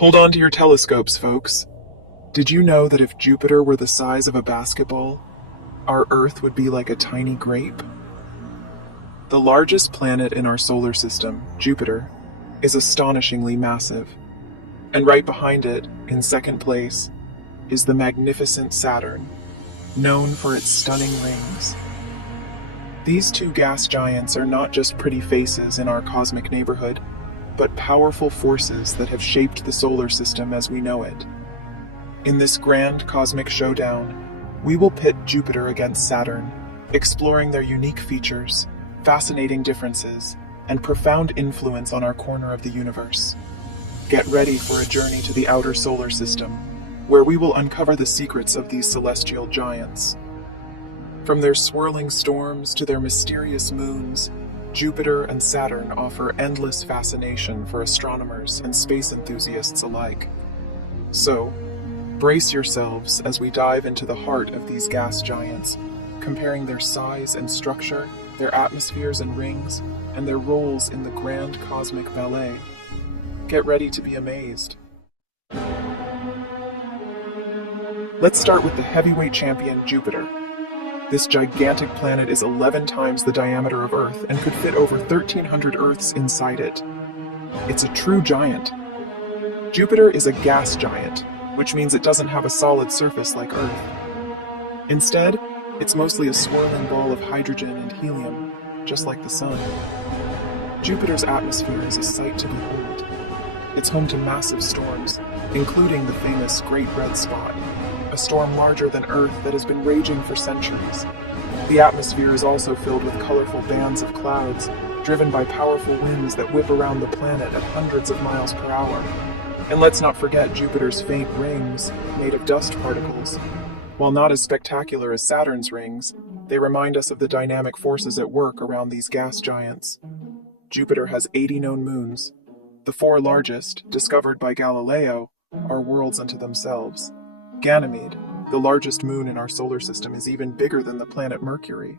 Hold on to your telescopes, folks. Did you know that if Jupiter were the size of a basketball, our Earth would be like a tiny grape? The largest planet in our solar system, Jupiter, is astonishingly massive. And right behind it, in second place, is the magnificent Saturn, known for its stunning rings. These two gas giants are not just pretty faces in our cosmic neighborhood, but powerful forces that have shaped the solar system as we know it. In this grand cosmic showdown, we will pit Jupiter against Saturn, exploring their unique features, fascinating differences, and profound influence on our corner of the universe. Get ready for a journey to the outer solar system, where we will uncover the secrets of these celestial giants. From their swirling storms to their mysterious moons, Jupiter and Saturn offer endless fascination for astronomers and space enthusiasts alike. So, brace yourselves as we dive into the heart of these gas giants, comparing their size and structure, their atmospheres and rings, and their roles in the grand cosmic ballet. Get ready to be amazed. Let's start with the heavyweight champion, Jupiter. This gigantic planet is 11 times the diameter of Earth and could fit over 1,300 Earths inside it. It's a true giant. Jupiter is a gas giant, which means it doesn't have a solid surface like Earth. Instead, it's mostly a swirling ball of hydrogen and helium, just like the Sun. Jupiter's atmosphere is a sight to behold. It's home to massive storms, including the famous Great Red Spot, a storm larger than Earth that has been raging for centuries. The atmosphere is also filled with colorful bands of clouds, driven by powerful winds that whip around the planet at hundreds of miles per hour. And let's not forget Jupiter's faint rings, made of dust particles. While not as spectacular as Saturn's rings, they remind us of the dynamic forces at work around these gas giants. Jupiter has 80 known moons. The 4 largest, discovered by Galileo, are worlds unto themselves. Ganymede, the largest moon in our solar system, is even bigger than the planet Mercury.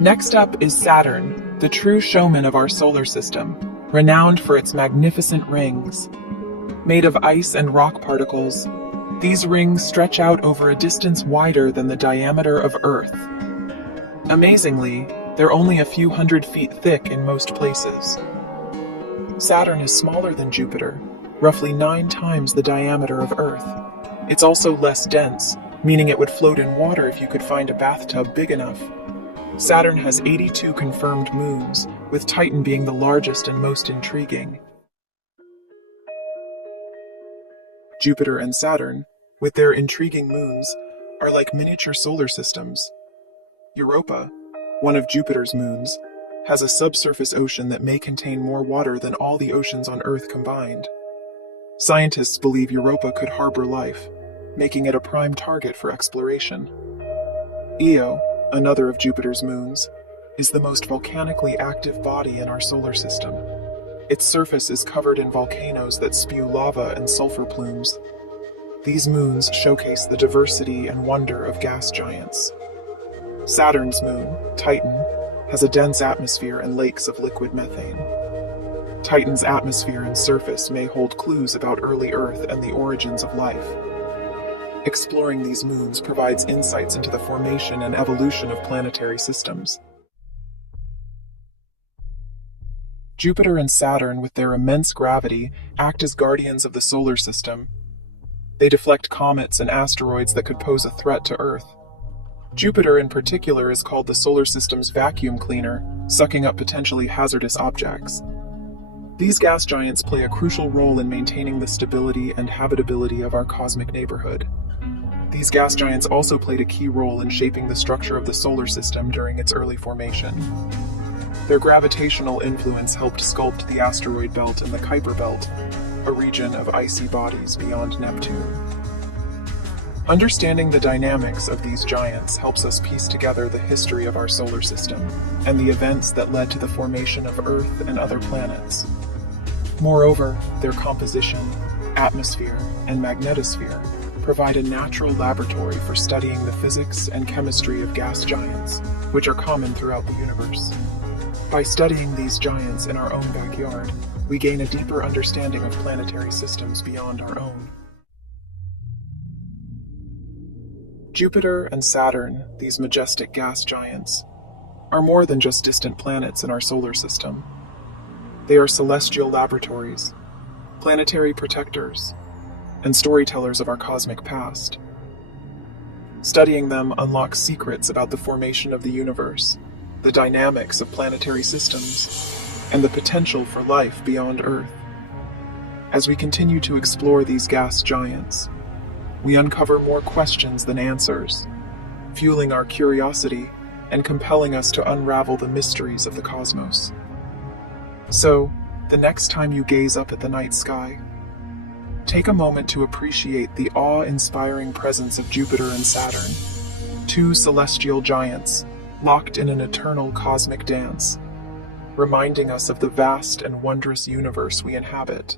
Next up is Saturn, the true showman of our solar system, renowned for its magnificent rings. Made of ice and rock particles, these rings stretch out over a distance wider than the diameter of Earth. Amazingly, they're only a few hundred feet thick in most places. Saturn is smaller than Jupiter, roughly 9 times the diameter of Earth. It's also less dense, meaning it would float in water if you could find a bathtub big enough. Saturn has 82 confirmed moons, with Titan being the largest and most intriguing. Jupiter and Saturn, with their intriguing moons, are like miniature solar systems. Europa, one of Jupiter's moons, has a subsurface ocean that may contain more water than all the oceans on Earth combined. Scientists believe Europa could harbor life, making it a prime target for exploration. Io, another of Jupiter's moons, is the most volcanically active body in our solar system. Its surface is covered in volcanoes that spew lava and sulfur plumes. These moons showcase the diversity and wonder of gas giants. Saturn's moon, Titan, has a dense atmosphere and lakes of liquid methane. Titan's atmosphere and surface may hold clues about early Earth and the origins of life. Exploring these moons provides insights into the formation and evolution of planetary systems. Jupiter and Saturn, with their immense gravity, act as guardians of the solar system. They deflect comets and asteroids that could pose a threat to Earth. Jupiter in particular is called the solar system's vacuum cleaner, sucking up potentially hazardous objects. These gas giants play a crucial role in maintaining the stability and habitability of our cosmic neighborhood. These gas giants also played a key role in shaping the structure of the solar system during its early formation. Their gravitational influence helped sculpt the asteroid belt and the Kuiper belt, a region of icy bodies beyond Neptune. Understanding the dynamics of these giants helps us piece together the history of our solar system and the events that led to the formation of Earth and other planets. Moreover, their composition, atmosphere, and magnetosphere provide a natural laboratory for studying the physics and chemistry of gas giants, which are common throughout the universe. By studying these giants in our own backyard, we gain a deeper understanding of planetary systems beyond our own. Jupiter and Saturn, these majestic gas giants, are more than just distant planets in our solar system. They are celestial laboratories, planetary protectors, and storytellers of our cosmic past. Studying them unlocks secrets about the formation of the universe, the dynamics of planetary systems, and the potential for life beyond Earth. As we continue to explore these gas giants, we uncover more questions than answers, fueling our curiosity and compelling us to unravel the mysteries of the cosmos. So, the next time you gaze up at the night sky, take a moment to appreciate the awe-inspiring presence of Jupiter and Saturn, two celestial giants locked in an eternal cosmic dance, reminding us of the vast and wondrous universe we inhabit.